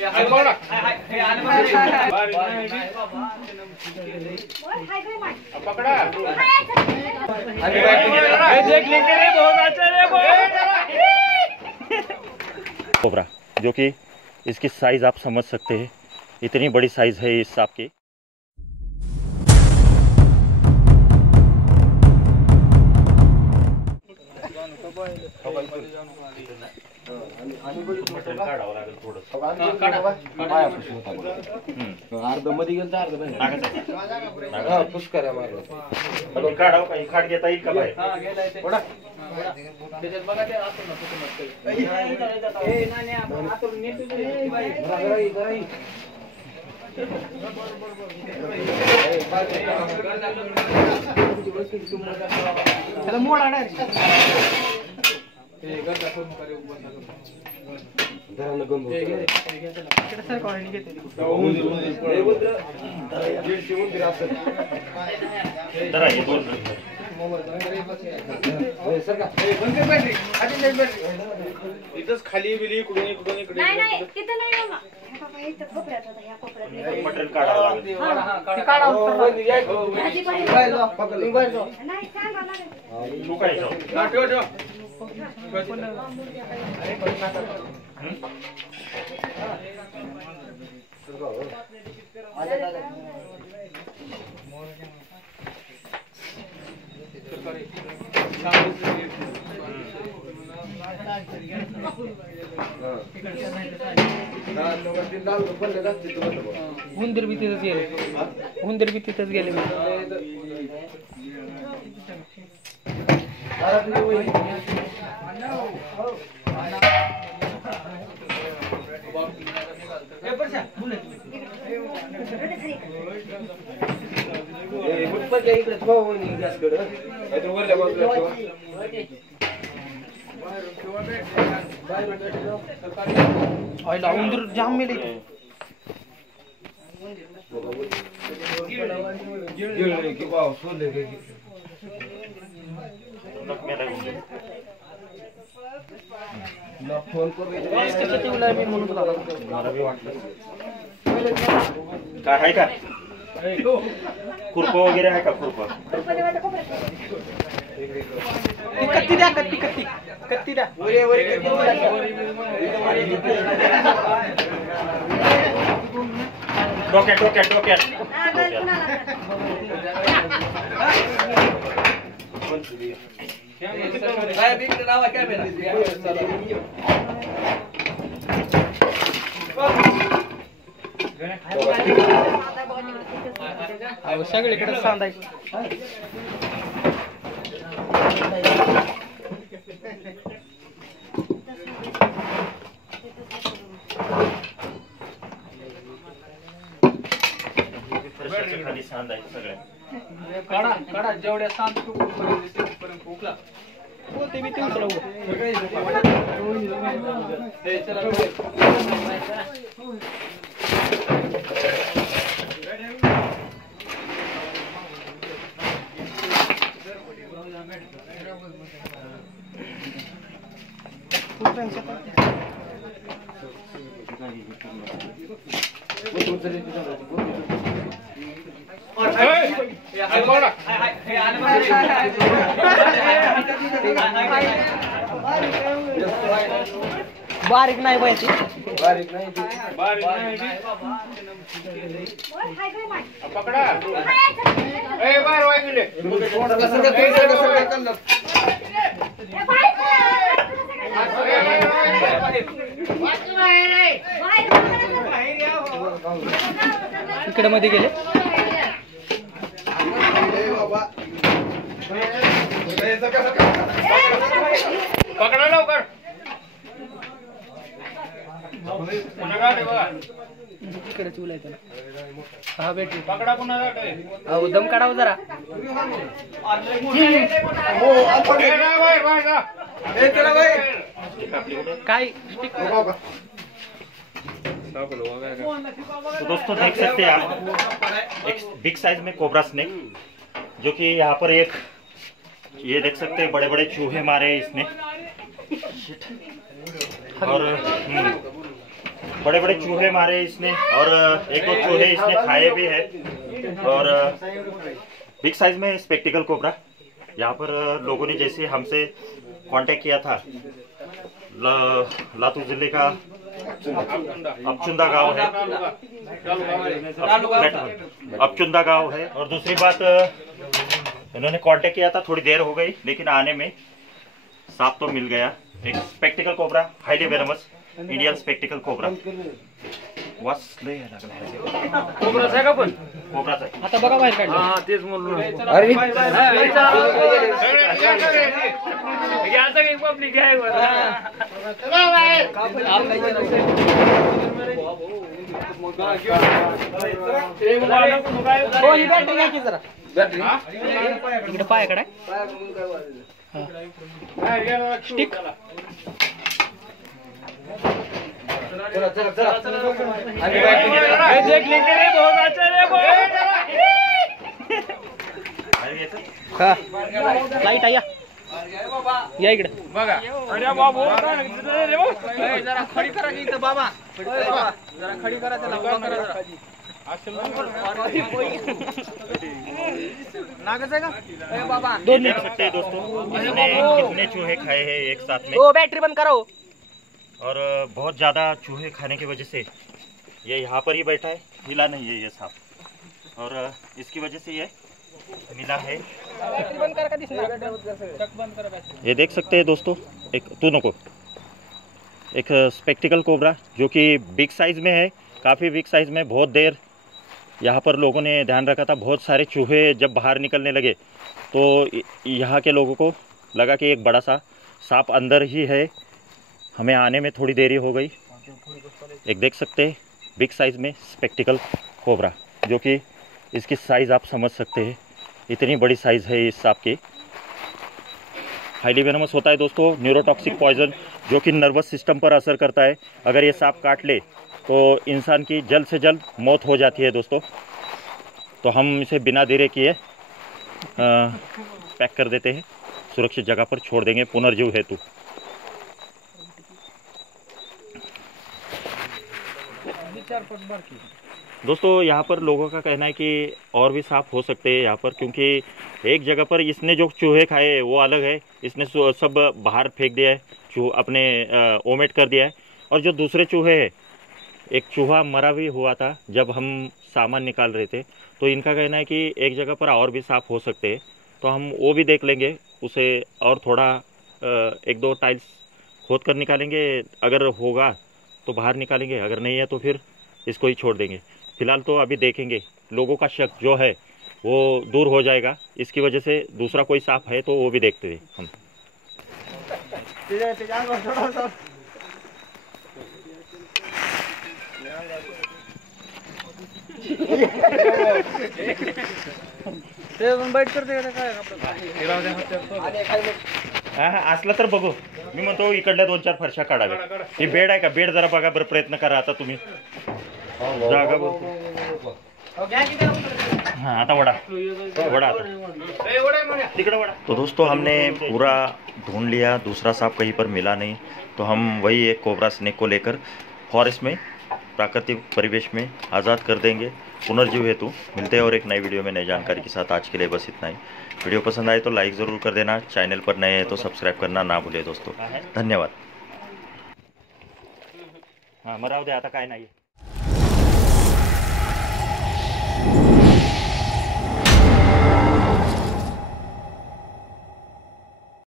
पकड़ा कोबरा, जो कि इसकी साइज आप समझ सकते हैं, इतनी बड़ी साइज है इस सांप की। इथंच खाली बिली इकडून इकडून इकडे नाही तिथं नाही मामा इथं कोपऱ्यात होता या कोपऱ्यात मटेरियल काढावं लागेल। भाजी पाहिजे नाही सांगा ना तू काय जाऊ हुंदर भी तिथंच गेले, हुंदर भी तिथंच गेले। उंदीर जाम मेले काय आहे का खुरपं वगैरे आहे का खुरपं कत्ती द्या कत्ती कत्ती कत्ती द्या डोक्यात डोक्यात डोक्यात सगळीकडे सांधायचं खाली सांधायचं सगळं काढा काढा जेवढ्या सांध पर्यंत उकला बोलते मी ते उतरवू बारीक नाही पाहिजे बारीक नाही पकड़ा बाहेर वाय गेले इकडे मध्ये गेले पकड़ा लवकर इकडे चुल आहे त्याला हा भेटली पकड़ा पुन्हा दम काढावं जरा काय तो दोस्तों देख सकते हैं आप एक बिग साइज में कोबरा स्नेक, जो कि यहाँ पर एक ये देख सकते हैं बड़े बड़े चूहे मारे इसने और बड़े बड़े चूहे मारे इसने, और एक दो चूहे इसने खाए भी है। और बिग साइज में स्पेक्टिकल कोबरा। यहाँ पर लोगों ने जैसे हमसे कांटेक्ट किया था, लातूर जिले का अपचुंदा गांव है, अपचुंदा गांव है। और दूसरी बात, इन्होंने कांटेक्ट किया था, थोड़ी देर हो गई, लेकिन आने में सांप तो मिल गया। एक spectacled cobra, highly venomous Indian spectacled cobra. वाचलंय कोबराच आहे का पण? कोबराच आहे। आता बघा बाहेर काढलं. हा तेच म्हणलो. अरे याचा एक पब्लिक आहे हो, ही बॅटरी घ्या की जरा. इकडे पायाकडे स्टिक. लाईट आहे या इकडे बघा. अरे बाबू जरा खडी करा की इथं बाबा. जरा खडी करा त्याला उभा करा जरा. नागच आहे का बाबा? ये देख सकते हैं दोस्तों, इसने कितने चूहे खाए हैं एक साथ में। ओ बैटरी बंद करो. और बहुत ज़्यादा चूहे खाने की वजह से ये यहाँ पर ही बैठा है, हिला नहीं है ये सांप, और इसकी वजह से ये मिला है। बैटरी बंद करा का दिसणार? चक बंद करा बैटरी. ये देख सकते हैं दोस्तों, एक स्पेक्टिकल कोबरा जो कि बिग साइज में है, काफ़ी बिग साइज में। बहुत देर यहाँ पर लोगों ने ध्यान रखा था। बहुत सारे चूहे जब बाहर निकलने लगे तो यहाँ के लोगों को लगा कि एक बड़ा सा सांप अंदर ही है। हमें आने में थोड़ी देरी हो गई। एक देख सकते हैं बिग साइज में स्पेक्टिकल कोबरा, जो कि इसकी साइज़ आप समझ सकते हैं, इतनी बड़ी साइज़ है इस सांप की। हाईली वेनमस होता है दोस्तों, न्यूरोटॉक्सिक पॉइजन, जो कि नर्वस सिस्टम पर असर करता है। अगर ये सांप काट ले तो इंसान की जल्द से जल्द मौत हो जाती है दोस्तों। तो हम इसे बिना देरी किए पैक कर देते हैं, सुरक्षित जगह पर छोड़ देंगे पुनर्जीव हेतु। दोस्तों यहाँ पर लोगों का कहना है कि और भी सांप हो सकते हैं यहाँ पर, क्योंकि एक जगह पर इसने जो चूहे खाए वो अलग है, इसने सब बाहर फेंक दिया है, अपने ओमेट कर दिया है। और जो दूसरे चूहे हैं, एक चूहा मरा भी हुआ था जब हम सामान निकाल रहे थे, तो इनका कहना है कि एक जगह पर और भी सांप हो सकते हैं। तो हम वो भी देख लेंगे, उसे और थोड़ा एक दो टाइल्स खोद कर निकालेंगे, अगर होगा तो बाहर निकालेंगे, अगर नहीं है तो फिर इसको ही छोड़ देंगे। फिलहाल तो अभी देखेंगे, लोगों का शक जो है वो दूर हो जाएगा। इसकी वजह से दूसरा कोई सांप है तो वो भी देखते हैं हम। बैठ करते काय असलं तर बघू, मी म्हणतो इकडल्या 2-4 फरशा काढाव्या। हे बेड आहे का? बेड जरा बघा बरं, प्रयत्न करा आता तुम्ही। जागा हाँ, आता वड़ा तिकडे वड़ा। तो दोस्तों हमने पूरा ढूंढ लिया, दूसरा सांप कहीं पर मिला नहीं, तो हम वही एक कोबरा स्नेक को लेकर फॉरेस्ट में प्राकृतिक परिवेश में आज़ाद कर देंगे पुनर्जीव हेतु। मिलते हैं और एक नई वीडियो में नई जानकारी के साथ। आज के लिए बस इतना ही। वीडियो पसंद आए तो लाइक ज़रूर कर देना, चैनल पर नए हैं तो सब्सक्राइब करना ना भूलें दोस्तों। धन्यवाद। हाँ, मराव दे आता काय नाही।